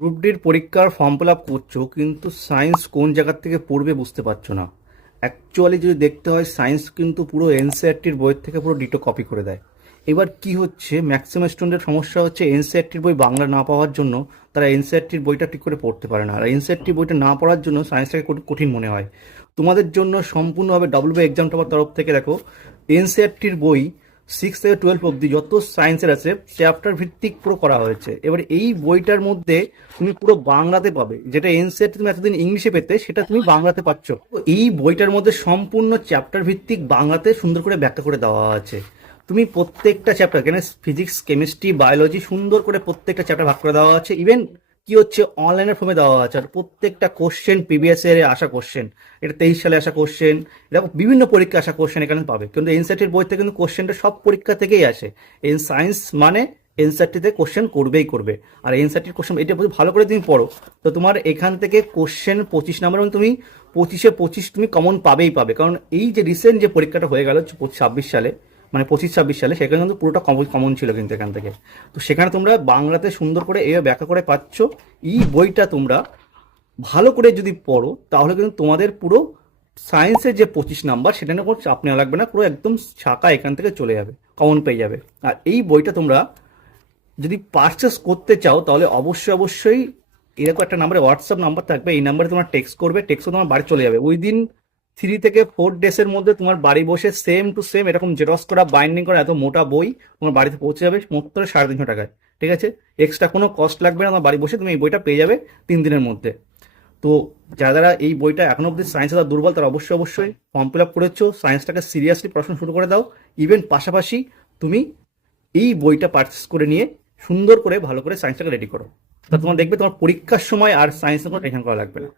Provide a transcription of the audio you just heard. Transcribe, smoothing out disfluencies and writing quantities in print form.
Group ডির পরীক্ষার form fill up করছো, কিন্তু সায়েন্স কোন জায়গার থেকে পড়বে বুঝতে পারছো না। অ্যাকচুয়ালি যদি দেখতে হয়, সায়েন্স কিন্তু পুরো এনসিইআরটির বইয়ের থেকে পুরো ডিটো কপি করে দেয়। এবার কি হচ্ছে, ম্যাক্সিমাম স্টুডেন্টের সমস্যা হচ্ছে এনসিইআরটির বই বাংলা না পাওয়ার জন্য তারা এনসিইআরটির বইটা ঠিক করে পড়তে পারে না, আর এনসিইআরটির বইটা না পড়ার জন্য সায়েন্সটাকে কঠিন মনে হয়। তোমাদের জন্য সম্পূর্ণভাবে ডব্লিউবি এক্সাম টপার তরফ থেকে দেখো, এনসিইআরটির বই 6 থেকে 12 অব্দি যত সায়েন্সের আছে চ্যাপ্টার ভিত্তিক পুরো করা হয়েছে। এবার এই বইটার মধ্যে তুমি পুরো বাংলাতে পাবে, যেটা এনসিইআরটি তুমি এতদিন ইংলিশে পেতে সেটা তুমি বাংলাতে পাচ্ছ। এই বইটার মধ্যে সম্পূর্ণ চ্যাপ্টার ভিত্তিক বাংলাতে সুন্দর করে ব্যাখ্যা করে দেওয়া আছে। তুমি প্রত্যেকটা চ্যাপ্টার, কেন ফিজিক্স, কেমিস্ট্রি, বায়োলজি সুন্দর করে প্রত্যেকটা চ্যাপ্টার ভাগ করে দেওয়া আছে। ইভেন কি হচ্ছে, অনলাইনের ফর্মে দেওয়া আছে। আর প্রত্যেকটা কোশ্চেন প্রিভিয়াস ইয়ারে আসা কোশ্চেন, এটা 23 সালে আসা কোশ্চেন, এটা বিভিন্ন পরীক্ষা আসা কোশ্চেন এখানে পাবে। কিন্তু এনসিইআরটির বইতে কিন্তু কোশ্চেনটা সব পরীক্ষা থেকেই আসে। সায়েন্স মানে এনসিইআরটিতে কোশ্চেন করবেই করবে। আর এনসিইআরটির কোশ্চেন এটা ভালো করে তুমি পড়ো, তো তোমার এখান থেকে কোশ্চেন 25 নাম্বার, এবং তুমি 25-এ 25 তুমি কমন পাবেই পাবে। কারণ এই যে রিসেন্ট যে পরীক্ষাটা হয়ে গেল 26 সালে, মানে 25-26 সালে, সেখানে কিন্তু পুরোটা কমন ছিল কিন্তু এখান থেকে। তো সেখানে তোমরা বাংলাতে সুন্দর করে এই ব্যাখ্যা করে পাচ্ছ। এই বইটা তোমরা ভালো করে যদি পড়ো, তাহলে কিন্তু তোমাদের পুরো সায়েন্সের যে 25 নাম্বার, সেটা নিয়ে কোনো চাপ নেওয়া লাগবে না, পুরো একদম ছাকা এখান থেকে চলে যাবে, কমন পেয়ে যাবে। আর এই বইটা তোমরা যদি পারচেস করতে চাও, তাহলে অবশ্যই এরকম একটা নাম্বারে হোয়াটসঅ্যাপ নাম্বার থাকবে, এই নাম্বারে তোমার টেক্সট করবে, টেক্সটও তোমার বাড়ি চলে যাবে। উইদিন 3 থেকে 4 ডেজের মধ্যে তোমার বাড়ি বসে সেম টু সেম এরকম জেরক্স করা, বাইন্ডিং করা এত মোটা বই তোমার বাড়িতে পৌঁছে যাবে মাত্র 350 টাকায়। ঠিক আছে, এক্সট্রা কোনো কস্ট লাগবে না, তোমার বাড়ি বসে তুমি এই বইটা পেয়ে যাবে 3 দিনের মধ্যে। তো যারা এই বইটা এখনো অব্দি সায়েন্সে তারা দুর্বল, তারা অবশ্যই ফর্ম ফিল আপ করেছো, সায়েন্সটাকে সিরিয়াসলি পড়াশোনা শুরু করে দাও। ইভেন পাশাপাশি তুমি এই বইটা পারচেস করে নিয়ে সুন্দর করে ভালো করে সায়েন্সটাকে রেডি করো। তা তোমার দেখবে তোমার পরীক্ষার সময় আর সায়েন্সের কোনো টেনশন করা লাগবে না।